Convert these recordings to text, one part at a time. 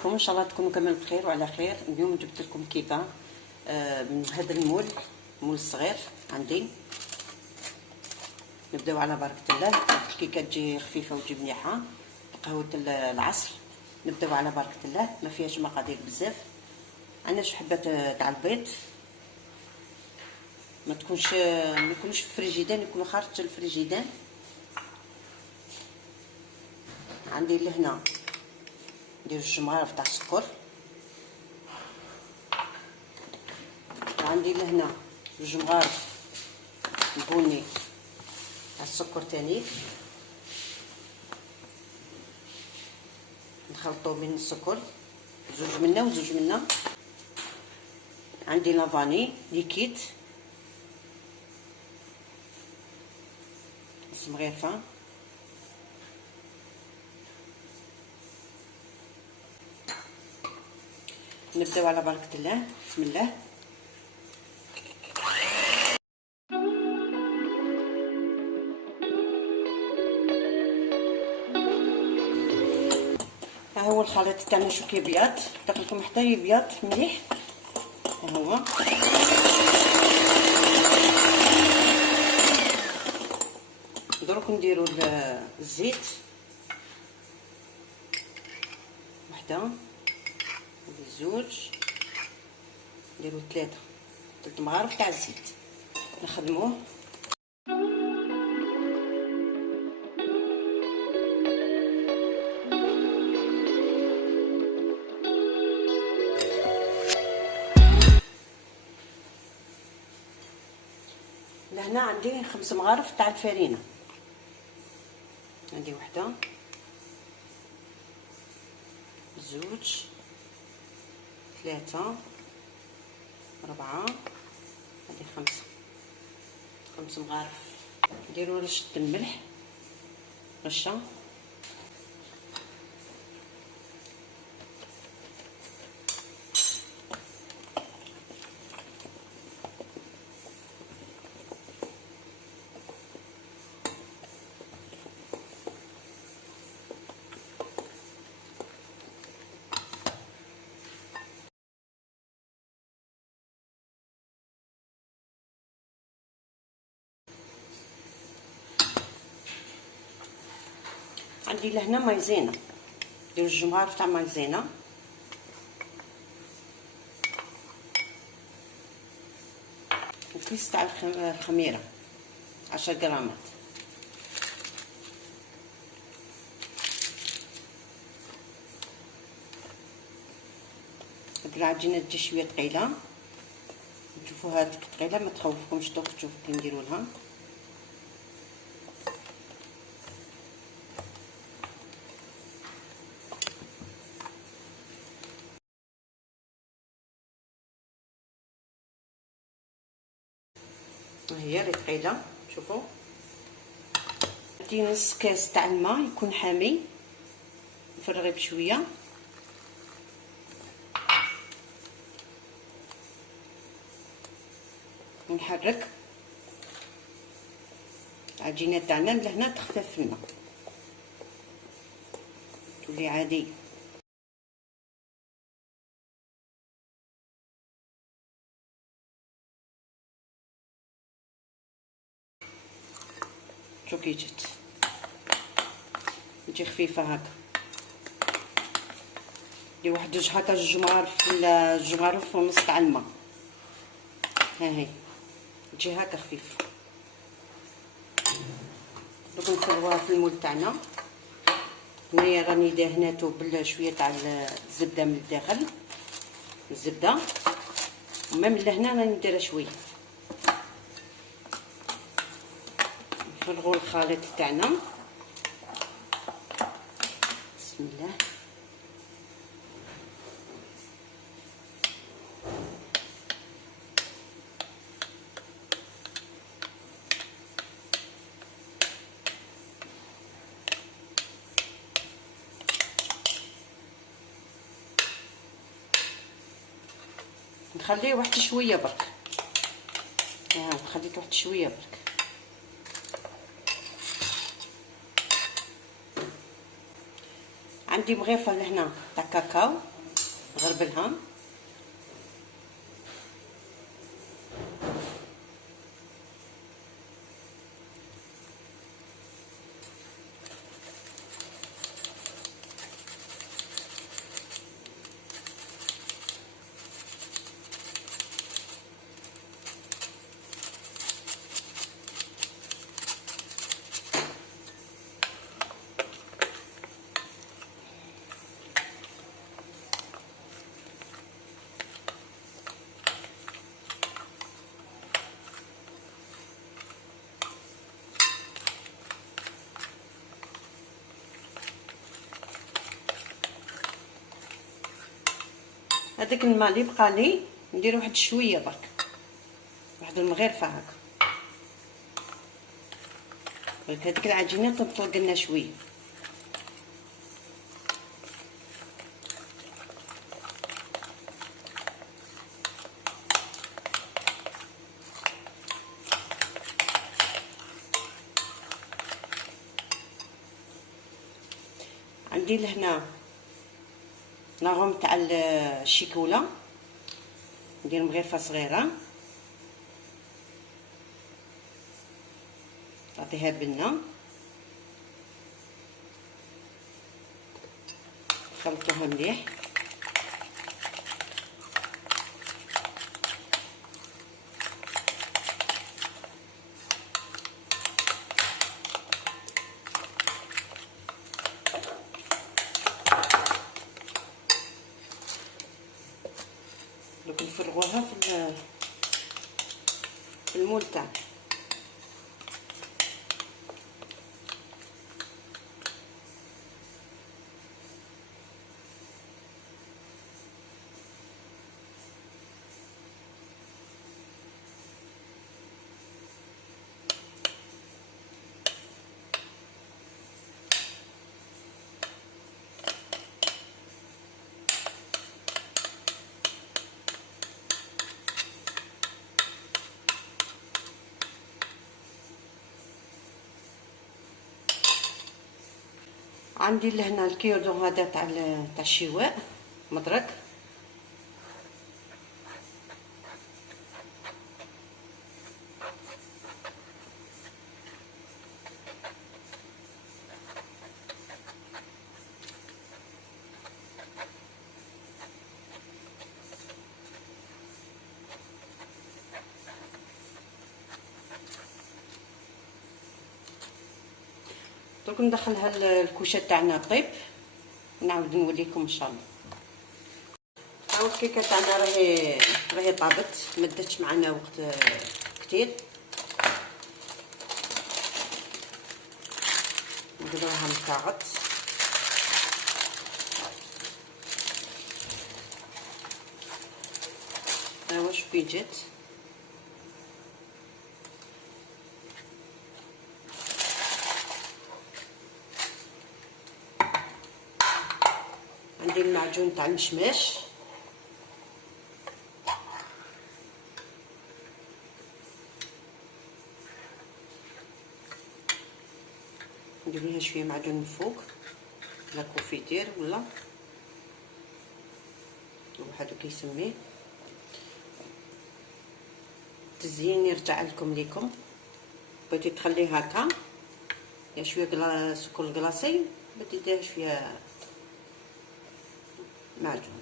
عليكم، ان شاء الله تكونوا كامل بخير وعلى خير. اليوم جبت لكم كيكه من هذا المول الصغير عندي. نبداو على بركه الله. الكيكه تجي خفيفه وتجي مليحه، قهوه العصر. نبداو على بركه الله، ما فيهاش مقادير بزاف. عندنا شي حبات تاع البيض، ما يكونش في الفريجيدان، يكونوا خارج الفريجيدان. عندي لهنا ندير جوج مغارف تاع السكر، وعندي لهنا جوج مغارف بني تاع السكر تاني. نخلطو بين السكر، زوج منا وزوج منا. عندي لافاني ليكيد مغرفه. نبداو على بركه الله. بسم الله. ها هو الخليط تاعنا شو كيبيض، دقلكم حتى يبيض مليح. ها هو دروك نديرو الزيت، وحده، هذه زوج، نديرو ثلاث مغارف تاع الزيت، نخدموه. لهنا عندي 5 مغارف تاع الفرينه. عندي وحده، زوج، ثلاثة، 4، هذه 5 مغارف. نديرو رشة الملح، رشة، عندي لهنا مايزينا، نديرو جوج مغارف تاع مايزينا، وكيس تاع الخميره 10 غرامات. هاد العجينه تجي شويه ثقيله، تشوفوها ثقيله ما تخوفكمش دوك تشوفوا كي نديروا لها. هي اللي ثقيله، شوفوا. ندير نص كاس تاع الماء يكون حامي، نفرغيه بشويه، ونحرك العجينه تاعنا لهنا تخفف لنا، تولي عادي. شو كي جات، تجي خفيفه هكا. ندير واحد جوج هكا، جوج مغارف ونص تاع الماء. ها هي تجي هكا خفيف. دوك نخرجوها في المول تاعنا. هنايا راني دهناتو بشويه تاع الزبده من الداخل، الزبده، وما من لهنا راني دايره شويه. نفرغوا الخليط تاعنا. بسم الله. نخليه واحد شويه برك. خليت واحد شويه برك. عندي مغرفه لهنا تاع كاكاو غربلها. هذاك الماء اللي بقى لي ندير واحد شويه برك، واحد المغرفه هكا. هذيك العجينه تطلق لنا شويه. عندي لهنا لاغوم تاع الشيكولا، ندير مغرفه صغيره نعطيها بنه، خلطوها مليح. دوك نفرغوها في المول تاعنا. عندي لهنا الكيردون هذا تاع الشواء مدرك، دوك ندخلها الكوشه تاعنا طيب ونعاود نوريكم ان شاء الله. هاو الكيكه تاعنا راهي طابت، ما داتش معنا وقت كتير. نديروها مكاغط. هاو شوفي جات. عندي المعجون تاع المشماش، ندير ليها شويه معجون من فوق لا كوفيتير ولا واحد كيسميه. التزيين يرجع لكم بغيتي تخليه هكا يا شويه سكر كلاصي، بغيتي دير شويه معجون.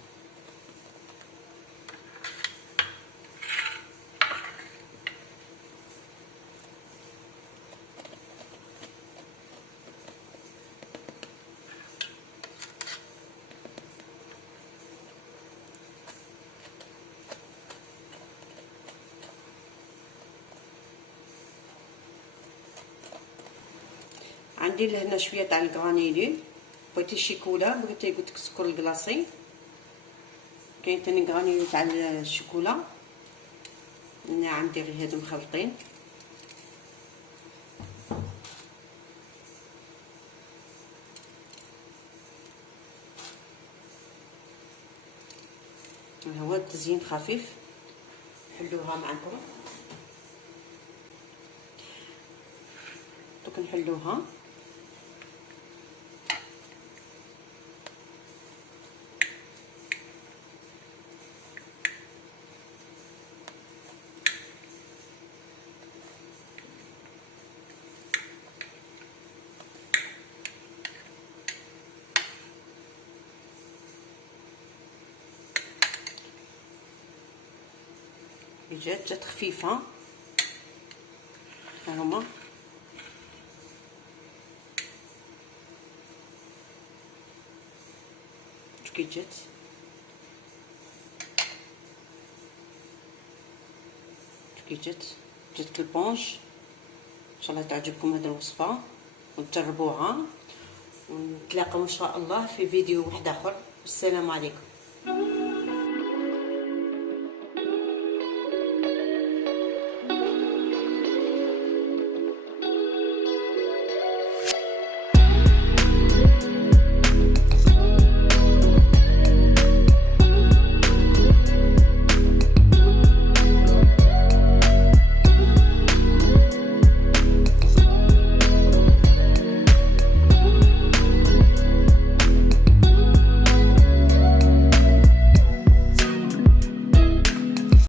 عندي لهنا شويه تاع الكرانيلي، بغيتي الشيكولا بغيتي قلت لك السكر الكلاصي، كاين تاني كرانيلي تاع الشوكولا. انا عندي غير هادو مخلطين. هو التزيين خفيف، حلوها معكم. دوك نحلوها كي جات خفيفه. ها هما كي جات جات البونج. ان شاء الله تعجبكم هذه الوصفه وتجربوها، ونتلاقاو ان شاء الله في فيديو واحد اخر. السلام عليكم.